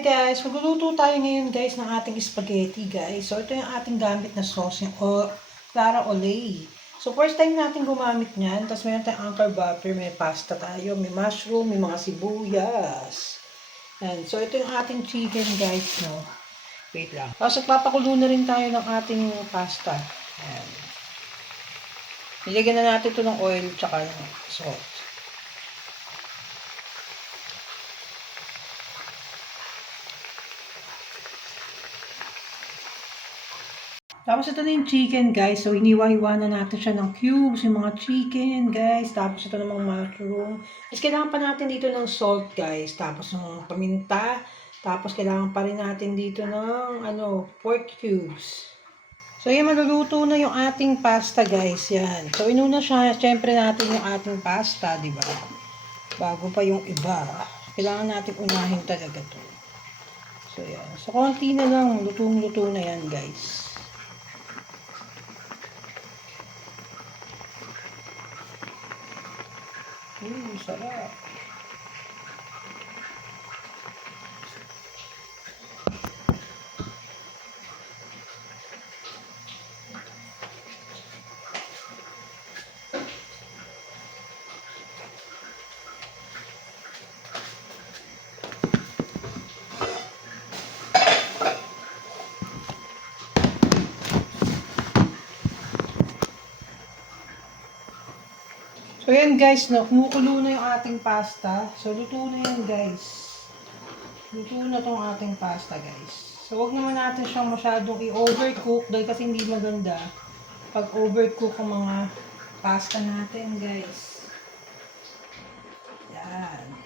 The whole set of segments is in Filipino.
Hi guys, magluluto tayo ngayon guys ng ating spaghetti guys. So ito yung ating gamit na sauce, yung Clara Olay. So first time natin gumamit niyan. Tapos meron tayong anchor butter, may pasta tayo, may mushroom, may mga sibuyas. And so ito yung ating chicken guys, no. Wait lang. Tapos nagpapakulo na rin tayo ng ating pasta. Ayan. Nilagyan na natin ito ng oil tsaka ng salt. Tapos ito na yung chicken guys. So hiniwa-hiwa na natin siya ng cubes, yung mga chicken guys. Tapos ito namang mushroom. Tapos kailangan pa natin dito ng salt guys. Tapos ng paminta. Tapos kailangan pa rin natin dito ng pork cubes. So yan, maluluto na yung ating pasta guys. Yan. So inuna siya, syempre natin yung ating pasta, di ba? Bago pa yung iba. Kailangan natin unahin talaga to. So yan. So konti na lang, lutong-luto na yan guys. Sarap. So yan guys, no, kumukulo na yung ating pasta. So luto na yan guys. Luto na tong ating pasta guys. So wag naman natin siyang masyadong i-overcook dahil kasi hindi maganda pag overcook ang mga pasta natin guys. Yan.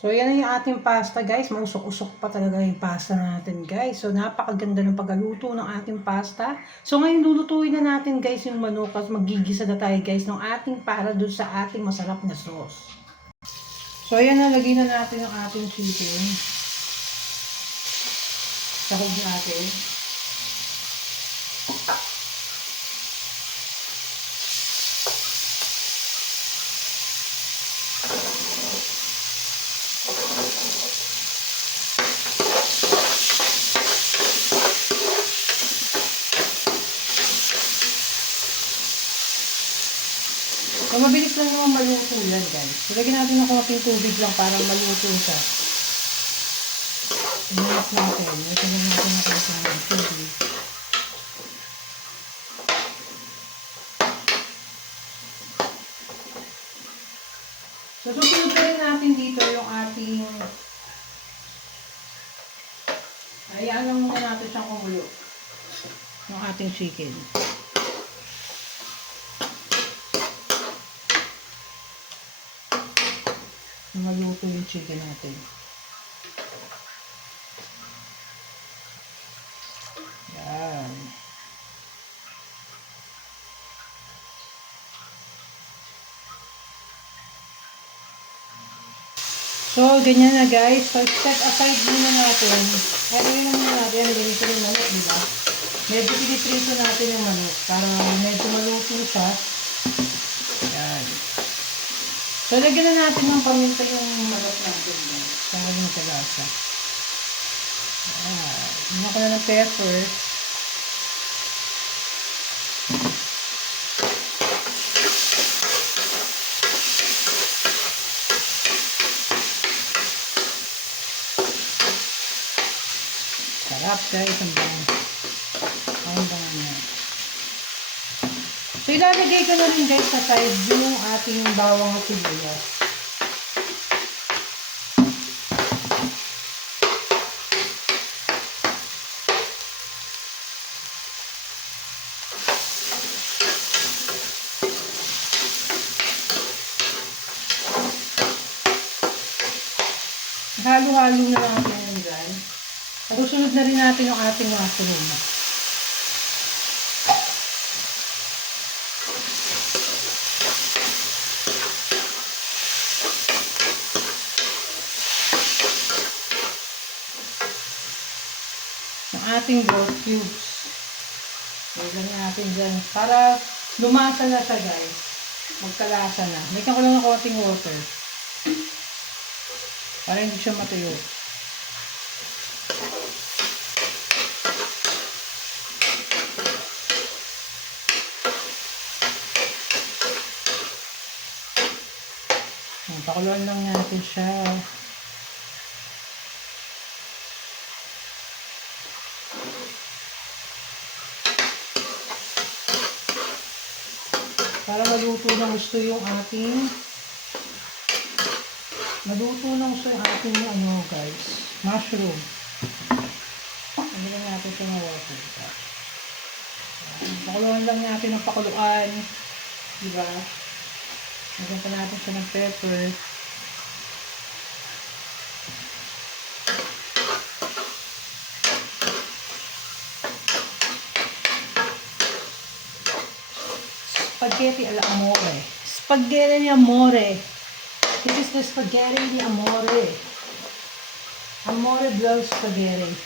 So yan na yung ating pasta guys. Mausok-usok pa talaga yung pasta natin guys. So napakaganda ng pagluto ng ating pasta. So ngayon lulutuin na natin guys yung manok at magigisa na tayo guys ng ating para dun sa ating masarap na sauce. So ayan, nalagay na natin yung ating chicken. Sahog natin. So, mabilis lang naman maluto yan, guys. Lagyan natin ng konting tubig lang para maluto siya. Ininap natin. Lagyan natin ng konting tubig. So, susunod na rin natin dito yung ating hayaan lang muna natin siyang kumulo. Yung ating chicken. Maluto yung chicken natin. Yan. So, ganyan na guys. So, set aside muna natin. Ayun na muna natin. Ganito yung manok, diba? Medyo piniprito natin yung manok para medyo maluto siya. Yan. So, lagyan na natin ng paminta yung manok natin. Para yung kalasa. Lagyan ko na ng pepper. Sarap guys, ang bango. Ang bango niya. So, ilalagay ko na rin guys sa side yung ating bawang at sibuyas. Halo-halo na lang natin yan guys. Susunod na rin natin yung ating mushroom. Yung ating broth cubes. Lagyan natin dyan. Para lumasa na siya guys. Magkalasa na. Lagyan ko lang ng konting water. Para hindi siya matuyo. Pakuluan lang natin siya. Para maluto ng gusto yung ating ano guys, mushroom. Hindi lang natin ito mawapo. Pakuluan lang natin ng pakuluan. Diba? Lagyan pa natin siya ng pepper. Spaghetti alla amore. Spaghetti di amore. This is the spaghetti di amore. Amore blow spaghetti.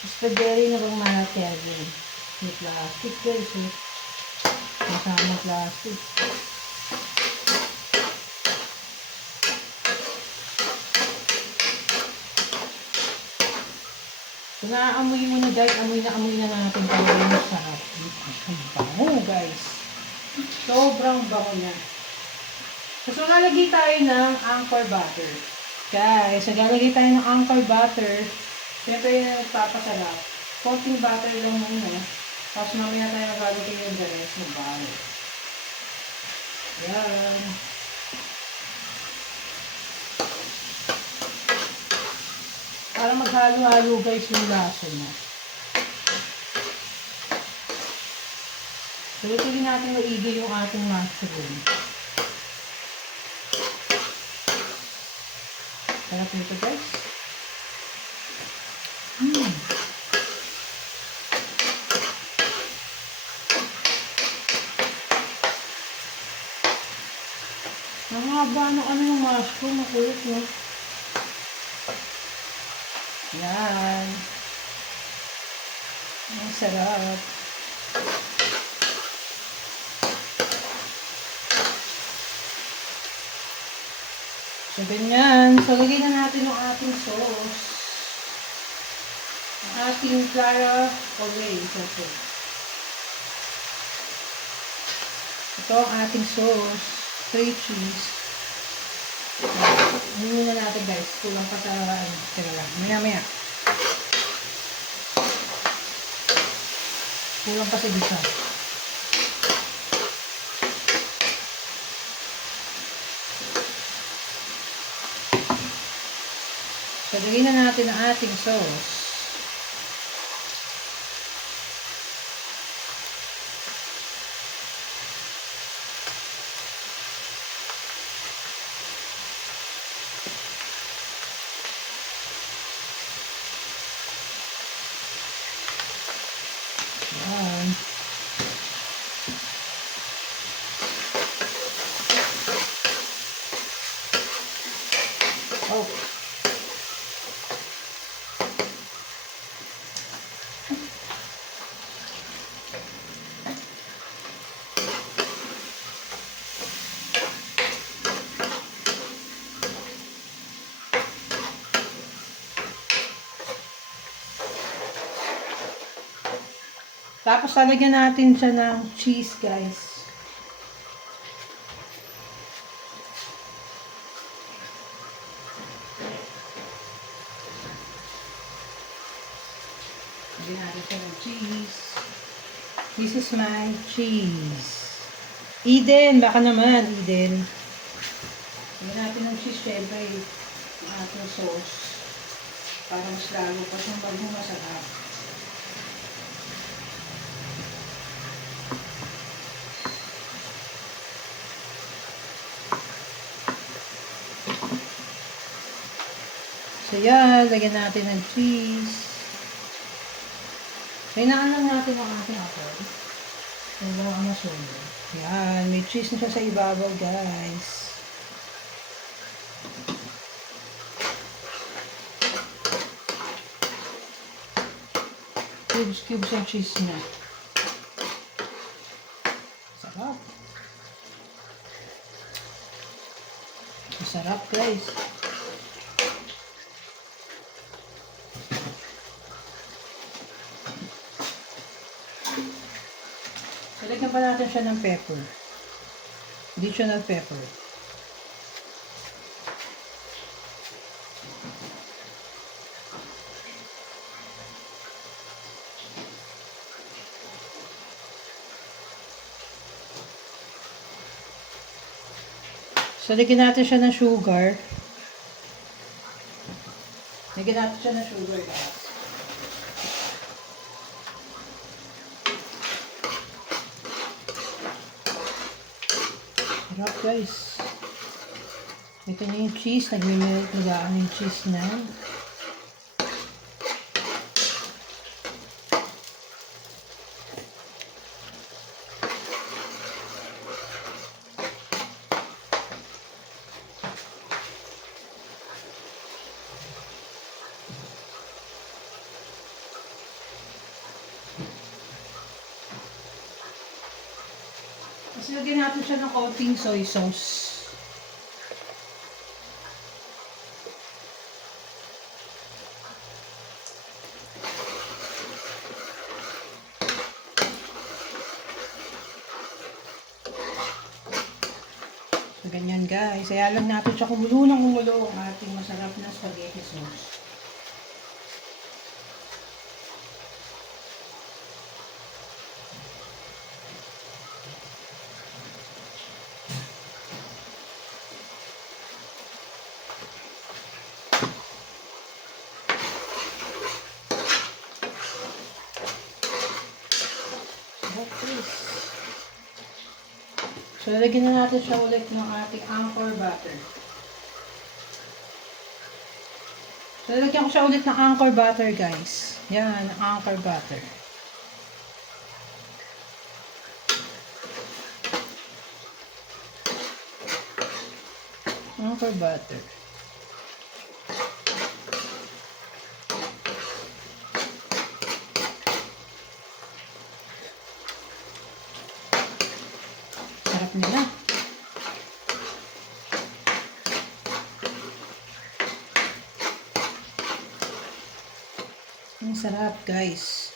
Spaghetti na bang malatergin. May plastic guys eh. Masama plastic. So naaamoy mo na guys. Amoy na natin talaga yung sarap. Ang bango guys. Sobrang bango niya. So nalagay tayo ng anchor butter. Guys, naglalagay tayo ng anchor butter. Siyempre yun ang nagpapasarap. Konting butter lang muna. Tapos mamaya tayo naglalagay yung the rest ng bawal. Yan. Para maghalo-halo guys yung lasa niya. So ito din natin maigi yung ating mushroom. Sarap nito guys. Ang haba ng ano yung mushroom, makulit no. Yan. Ang sarap. So, ganyan. So, lagyan na natin yung ating sauce. Ang ating Clara Olay. Ito ang ating sauce. 3 cheese. Hindi na natin guys. Kulang pa sa tira lang. Maya. Kulang pa sa gisa. So, lagyan na natin ang ating sauce. Yan. Oh. Tapos, lalagyan natin siya ng cheese, guys. Lagyan natin siya ng cheese. This is my cheese. Eden, baka naman, Eden. Lagyan natin ng cheese, syempre, yung ating sauce. Para mas lalo pa siyang bagong masarap. So yan, lagyan natin ng cheese. Kainaan lang natin ang ating apple. Huwag ang masunog. Yan, may cheese na siya sa ibabaw guys. Cubes ang cheese niya. Sarap. Masarap guys. Lalagyan pa natin siya ng pepper. Additional pepper. So, lagyan natin siya ng sugar. Lagyan natin siya ng sugar, guys. Sarap, guys. Ito na yung cheese. Nag-melt. Nag-aano yung cheese na. Tapos lagyan natin siya ng konting soy sauce. So, ganyan guys. Kaya lang natin siya kumulo ng kumulo ang ating masarap na spaghetti sauce. So, lagyan na natin siya ulit ng ating anchor butter. So, lagyan ko siya ulit ng anchor butter, guys. Yan, anchor butter. Anchor butter. Sarap nila. Ang sarap, guys.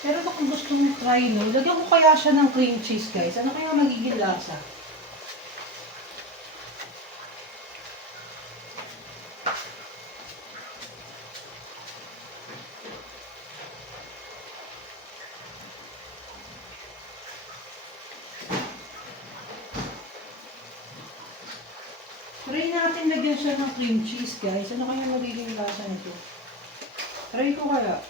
Pero kung gusto mong try, no, lagyan ko kaya siya ng cream cheese, guys. Ano kaya magiging lasa? Try natin lagyan siya ng cream cheese, guys. Ano kaya magiging lasa nito? Try ko kaya.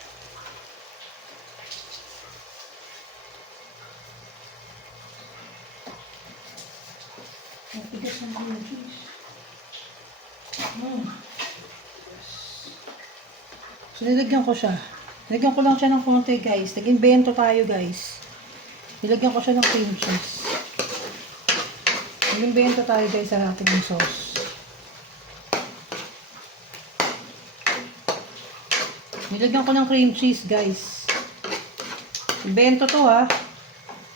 Matigas ng cream cheese. So, nilagyan ko siya. Nilagyan ko lang siya ng konti, guys. Nag-invento tayo, guys. Nilagyan ko siya ng cream cheese. Nag-invento tayo, guys, sa ating sauce. Nilagyan ko ng cream cheese, guys. Invento to, ha.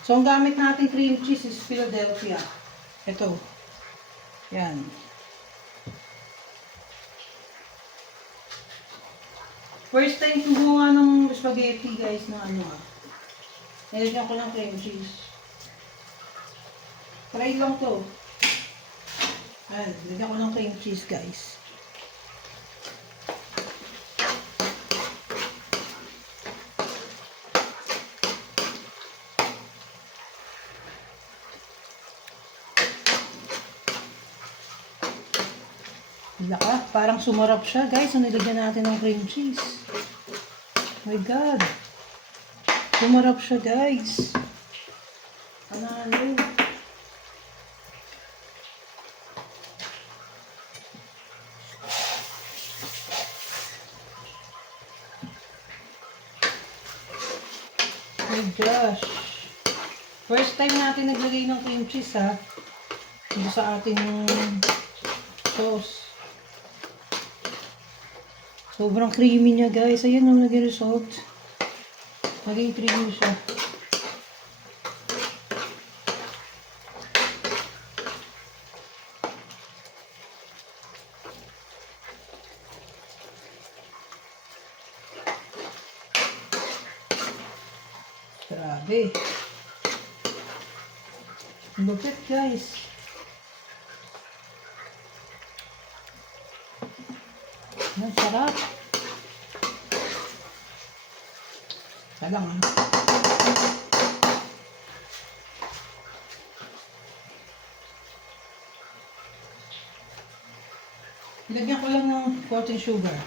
So, ang gamit natin cream cheese is Philadelphia. Ito. Yan. First time ko gumawa ng spaghetti, guys, na ano, ha. Nilagyan ko ng cream cheese. Try lang to. Ayan, nilagyan ko ng cream cheese, guys. Laka, parang sumarap siya, guys. So, nilagyan natin ng cream cheese. Oh my God. Sumarap siya, guys. Panalo. Oh my gosh. First time natin naglagay ng cream cheese, ha. Dito sa ating sauce. Sobrang creamy niya, guys. Ayan ang nag-result. Naging creamy siya. Grabe. Lupit guys. Ang sarap. Salang ah. Ilagyan ko lang ng konting sugar.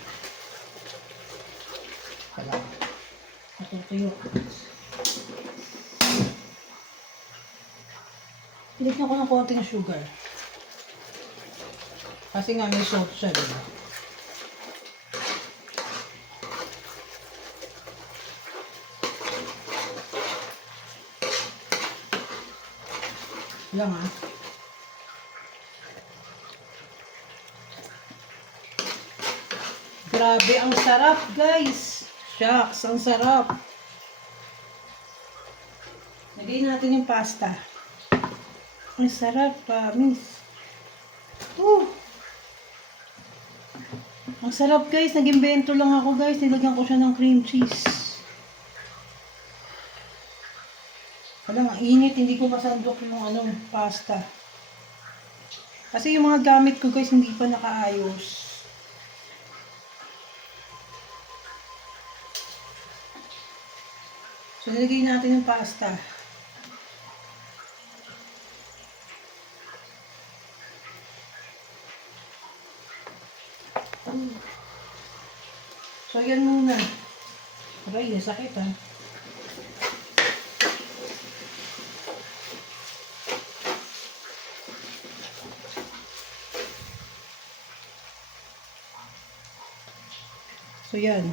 Salang. Matutuyo. Ilagyan ko ng konting sugar. Kasi nga may salt siya, diba? Lang ah. Grabe, ang sarap guys. Shucks, ang sarap. Lagay natin yung pasta. Ang sarap, miss. Ang sarap guys. Nag-imbento lang ako guys. Nilagyan ko siya ng cream cheese. Alam, ang init. Hindi ko masandok yung pasta. Kasi yung mga gamit ko guys, hindi pa nakaayos. So, nilagay natin yung pasta. So, yan muna. Aray, sakit ha. So, yan.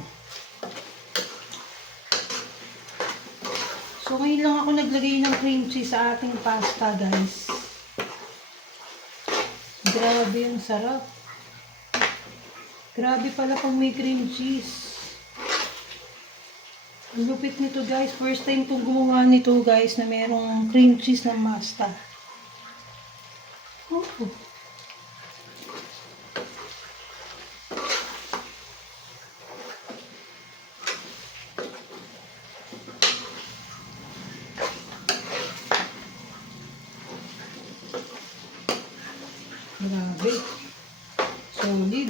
So, ngayon lang ako naglagay ng cream cheese sa ating pasta, guys. Grabe, yung sarap. Grabe pala pag may cream cheese. Ang lupit nito, guys. First time kong gumawa nito, guys, na merong cream cheese na pasta. Grabe. Solid.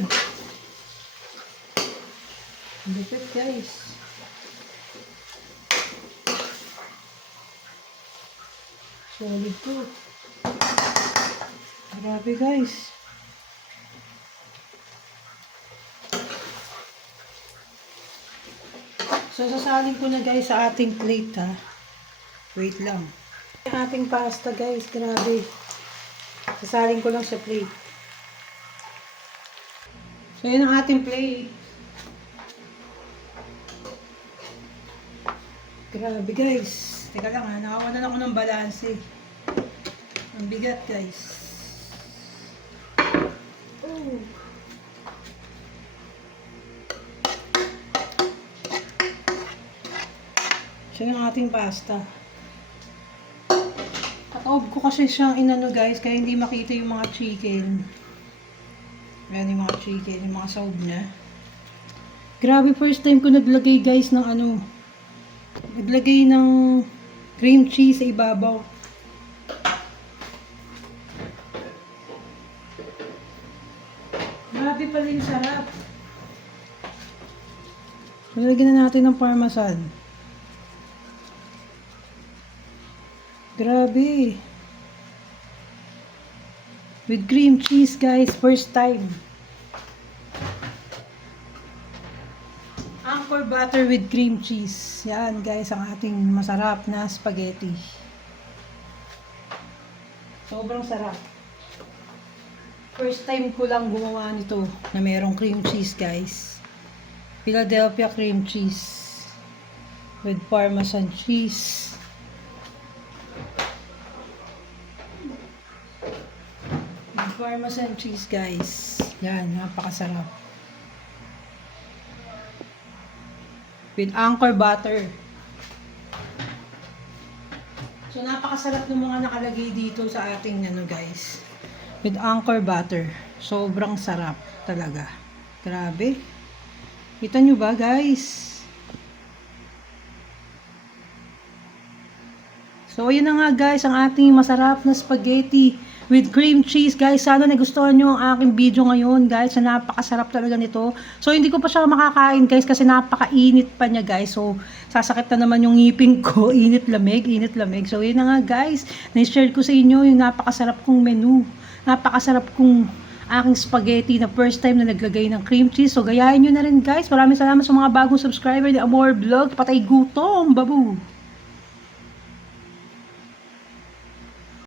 Lupit guys. Solid to. Grabe guys. So sasalin ko na guys sa ating plate ha. Wait lang. Yung ating pasta guys. Grabe. Sasalin ko lang sa plate. So, yun ang ating plate. Grabe guys. Teka lang ha. Nakawalan ako ng balanse. Ang bigat guys. Oh. So, yun ang ating pasta. Kataob ko kasi siyang inano guys, kaya hindi makita yung mga chicken. Ayan yung mga chicken, yung mga sahog niya. Grabe, first time ko naglagay guys ng naglagay ng cream cheese sa ibabaw. Grabe pala yung sarap. Nalagyan na natin ng parmesan. Grabe. With cream cheese guys, first time. Anchor butter with cream cheese. Yan guys, ang ating masarap na spaghetti. Sobrang sarap. First time ko lang gumawa nito na merong cream cheese guys. Philadelphia cream cheese with Parmesan cheese. Parmesan cheese guys. Yan, napakasarap. With Anchor butter. So, napakasarap ng mga nakalagay dito sa ating ano guys. With anchor butter. Sobrang sarap talaga. Grabe. Kita nyo ba guys? So, yun na nga guys, ang ating masarap na spaghetti with cream cheese. Guys, sana nagustuhan nyo ang aking video ngayon guys. Na napakasarap talaga nito. So, hindi ko pa siya makakain guys kasi napakainit pa niya guys. So, sasakit na naman yung ngipin ko. Init lamig, init lamig. So, yun na nga guys. Na-share ko sa inyo yung napakasarap kong menu. Napakasarap kong aking spaghetti na first time na naglagay ng cream cheese. So, gayahin nyo na rin guys. Maraming salamat sa mga bagong subscriber ni Amor Vlog. Patay gutom, babu!